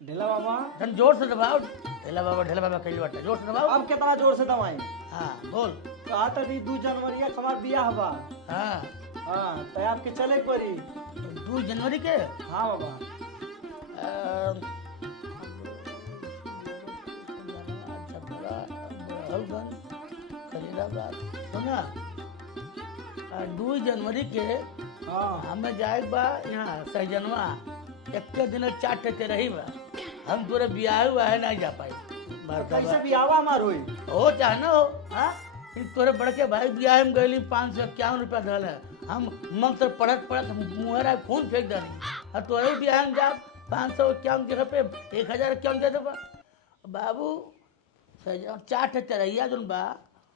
ढेला बाबा धन जोर से दबाओ। ढेला बाबा कहीं बाटे जोर से दबाओ। अब कितना जोर से दबाई? हाँ बोल। कहा तभी 2 जनवरी के हमार बियाह बा। हाँ हाँ तो आपके चले पड़ी। 2 जनवरी के। हाँ बाबा। सुना 2 जनवरी के हाँ हमें जाए बा यहाँ सहजनवा। एक दिन 4 टके रही बा। हम तोरे बियाह हुआ है नहीं जा पाई। कैसे बियाह हमार हुई? हो चाहे ना हो। हाँ तोरे बड़के भाई बियाह में गई 551 रुपया धल है। हम मंत्र पढ़त पढ़त मुहरा खून फेंक दनी और तोरे बियाह में जा 551 जगह पे 1051 दे देबा बाबू। 4 टके रहिया जोन बा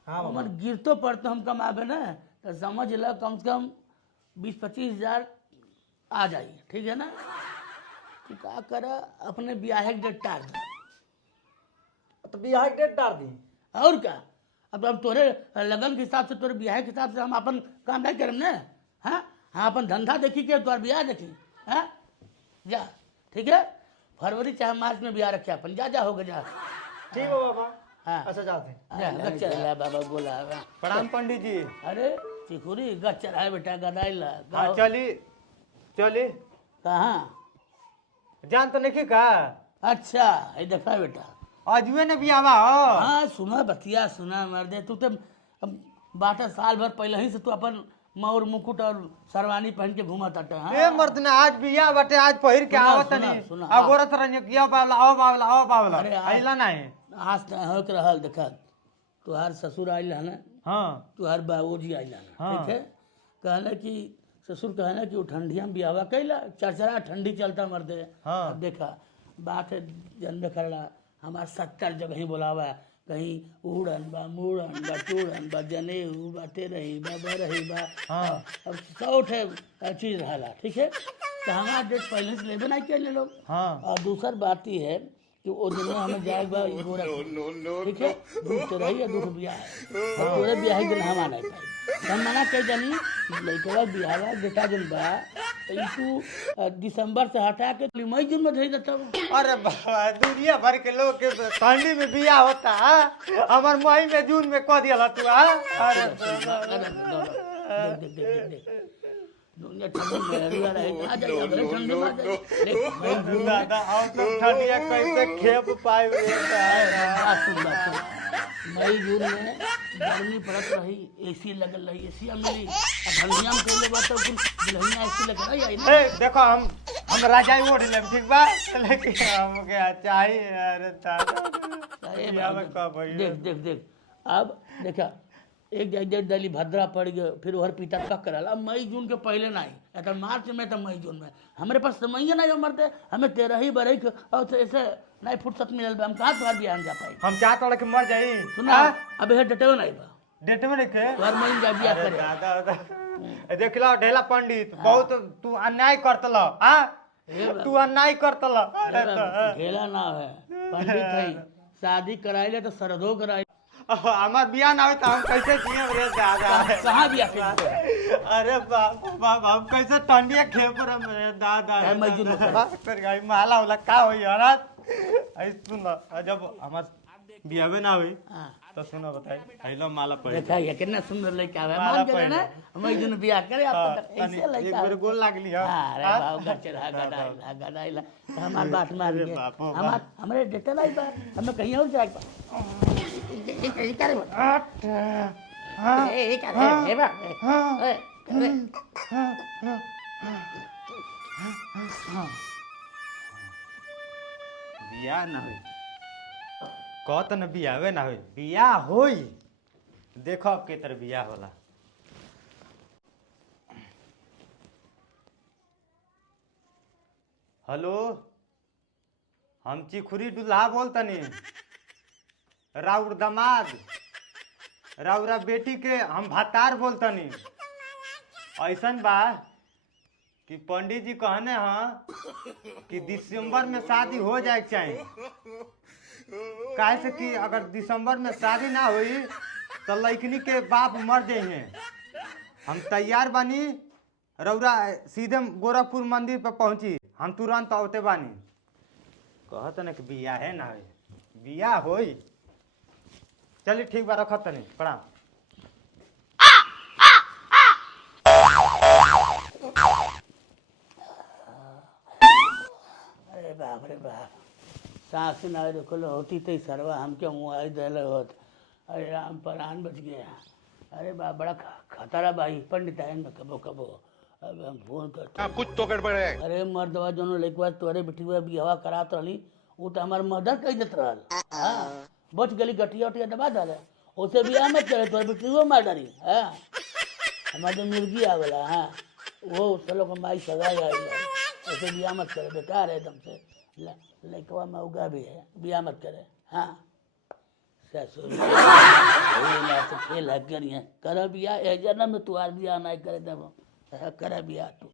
हाँ बाबा। हमन गिरतो पड़तो हम कमाबे ना तो समझ ल कम से कम 20-25 हजार आ जाई। ठीक है ना? तू का कर अपने ब्याह के डेट टार दे। तो बियाह की डेट डाल दी। और क्या? अब तोरे लगन के हिसाब से तोरे ब्याह के हिसाब से हम अपन काम नहीं करम ना। हाँ हाँ अपन धंधा देखी के तोर ब्याह देखी। हाँ जा ठीक है। फरवरी चाहे मार्च में ब्याह रखे अपन। जा हो गया जा। ठीक है बाबा। हाँ अच्छा जाते। गच्चर बाबा बोला। प्रणाम पंडित जी। अरे चिकुरी गच्चर है बेटा गदाई ला। हाँ चली चली। कहाँ? जान तो नहीं का। अच्छा ये देखा बेटा। अजवे ने बियावा हो। हाँ सुना बतिया सुना मर्दे। तू तो बाटा साल भर पहले ही से तू अपन मौर मुकुट और सरवानी पहन के घूमा ताटे। हाँ ए मर्द ने आज बिया बटे आज पहिर के सुना, आवत सुना, नहीं। सुना। अगोरा तरह किया बावला आओ बावला आओ बावला। अरे, आइला नहीं। आज तक हो के रहल देखा। तुहार ससुर आइल है ना। हाँ तुहार बाबूजी आइल है ना। हाँ। ठीक है। कहना कि ससुर कहना कि वो ठंडिया में बियावा कैला चरचरा ठंडी चलता मर्दे। हाँ। अब देखा बात है जन्म करला हमार 70 जगह ही बोलावा। कहीं उड़न बा मुड़न बा टूड़न बा जनेऊ बाटे रही बा बरही बा। हाँ। अब 100 चीज रहला। ठीक है। तो हमारा डेट पहले से लेबे नहीं किया लोग। हाँ। और दूसर बात ये है कि वो दिन में हमें जाए बा गोरा ठीक है। दूध तो रही है दूध ब्याह है। और तोरे ब्याह के दिन हम आ नहीं पाई। हम मना कह जानी लड़का ब्याह बेटा जन बा तो तू दिसंबर से हटा के मई जून में धरी देता। अरे बाबा दुनिया भर के लोग के ठंडी में बिया होता है। हमार मई में जून में कह दिया तू। अरे दुनिया ठंडी में रुआ रहे आ जाए अगले ठंडी में आ जाए। देख मई जून में दादा आओ तो ठंडिया कैसे खेप पाए। मई जून में गर्मी पड़त रही एसी लगल रही एसी मिली। ठंडिया में पहले बात दुल्हनिया एसी लग रही आई ना। देखो हम राजाई ओढ़ लेम ठीक बा लेकिन हमके चाहिए। अरे दादा देख देख देख अब देखा एक डेढ़ दली भद्रा पड़ गए फिर वह पीटा तक करल। अब मई जून के पहले नहीं तो मार्च में तो मई जून में हमारे पास समय नहीं हो मरते। हमें 13 ही बरई और तो ऐसे नहीं फुर्सत मिलल बा। हम कहाँ तुम्हारे बियाह जा पाई। हम चाहत वाला के मर जाई। सुना अब यह डटे नहीं बा डेट में लिखे। हर महीने जा बियाह अरे करे। दादा देख लो ढेला पंडित बहुत तू अन्याय करतल। हाँ तू अन्याय करतल। ढेला ना है पंडित है। शादी कराइले तो सरदो कराई। हमार बियाह ना हो तो हम कैसे जिए रे दादा। कहाँ बियाह करे? अरे बाप बाप हम कैसे ठंडिया खेप रहे मेरे दादा। है मजदूर लोग। कर गई माला वाला का होई हरा। ऐ सुन जब हमार बियाह ना हुई हाँ तो सुनो बताई पहला माला पड़े। देखा ये कितना सुंदर लड़का है। माला मान के ना पहने। मई जून बियाह करे आप ऐसे एक लड़का बार गोल लागली है। अरे बाबू गच्चर हा गदाइला हमार बात मान अरे के बाप रे हमार हमरे डेटे लाई बा हमें कहीं और जाए बा। ये करे बा ए करे ए बा ए करे बियाह ना हुई कहत न बियाहे ना हुई बियाह होई। देखो अब के तरह बियाह होला। हेलो हम चिखुरी दुल्हा बोलतनी राउर दामाद राउरा बेटी के हम भातार बोलतनी। ऐसन बा कि पंडित जी कहने हैं कि दिसंबर में शादी हो जाए के चाहिए। काहे से कि अगर दिसंबर में शादी ना हुई तो लड़कनी के बाप मर जाइए। हम तैयार बानी रउरा सीधे गोरखपुर मंदिर पर पहुंची। हम तुरंत आवते बानी। कहत न कि बिया है ना है बिया होई। चलिए ठीक बा रखत तनी प्रणाम। अरे बाप रे बाप, सांस ना रोकल होती तो सरवा हम क्या मुँह आई दल होत। अरे राम प्राण बच गया। अरे बाप बड़ा खतरा भाई पंडित आयन में कबो कबो। अब हम फोन करते कुछ तो गड़बड़ है। अरे मर्दवा जोनो लइकवा तोरे बेटीवा बियाह करात रहली वो तो हमार मर्दर कह देत रहल। हाँ बच गली गटिया उटिया दबा डाले उसे बियाह मत करे तोरे बेटीवा मार डाली। हाँ हमारे तो मिर्गी आवेला। हाँ वो चलो को माई सगाई आई उसे बियाह मत करे बेकार है एकदम से। लइकवा मऊगा भी है बियाह मत करे। हाँ ससुर खेल है करिए कर बियाह जन्म में तुहार बियाह नहीं करे तब कर बियाह तू।